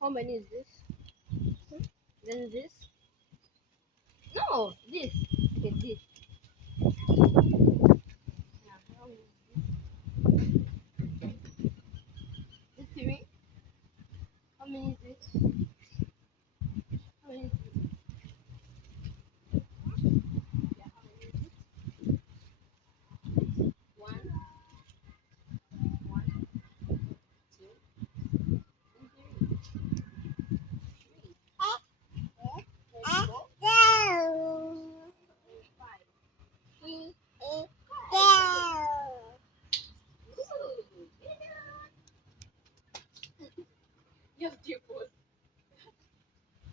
How many is this? Then this? No, this. Okay, this. Yeah, how many is this? This three? How many is this? How many is this? Yeah, how many is this? One, two, and three. Three. There's four. There's five. Ooh, you have two fours.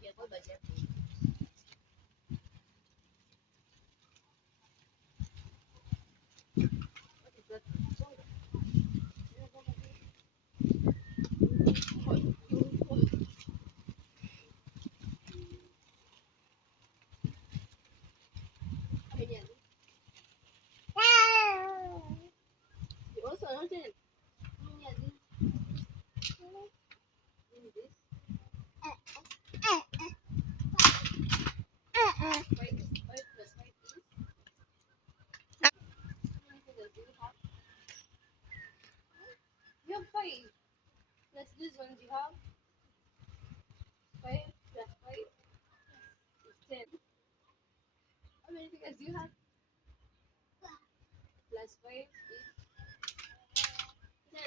Yeah, what about you? What is that? How many are these? You also noted. How many are these? This. Five. Five plus five is. How many fingers do you have? You have five. Plus this one you have. Five plus five is 10. How many fingers do you have? Plus five is 10.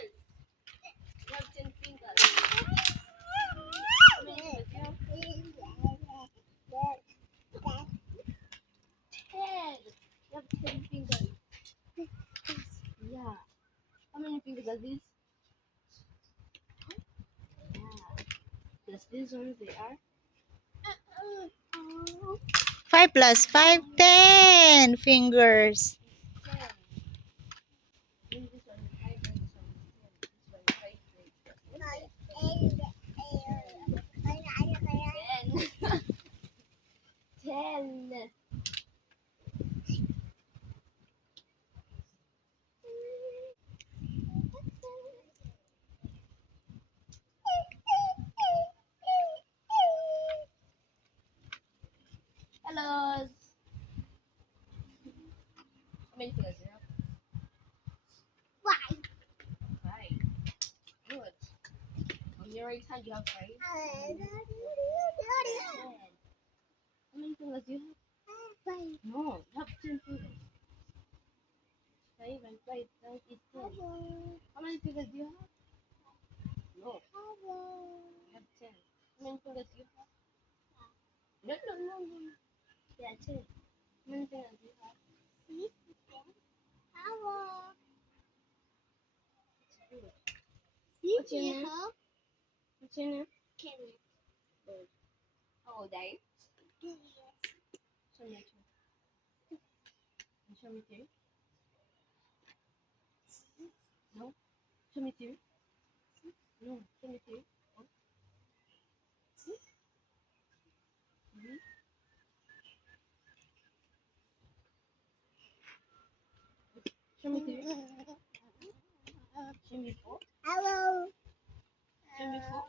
You have 10 fingers. How many fingers do you have? 10. You have 10 fingers. Yeah. How many fingers are these? Yeah. Plus these ones they are. 5 plus 5, 10 fingers. 10. Then this one is 5 and this one is 10. This one is 5. 10. 10. Hello. How many fingers do you have? 5. Good. On your right hand you have 5. 10. How many fingers do you have? No, you have 10 fingers. 5 and 5 that is 10. How many fingers do you have? No, you have 10. How many fingers do you have? No, no, no, no. Yeah, 10. How many fingers do you have? Good. What's your name? What's your name? Good. How old are you? Show me two. Show me three. No. Show me three. No. Show me three. Oh. Mhm. Show me three. Show me four. Show me four.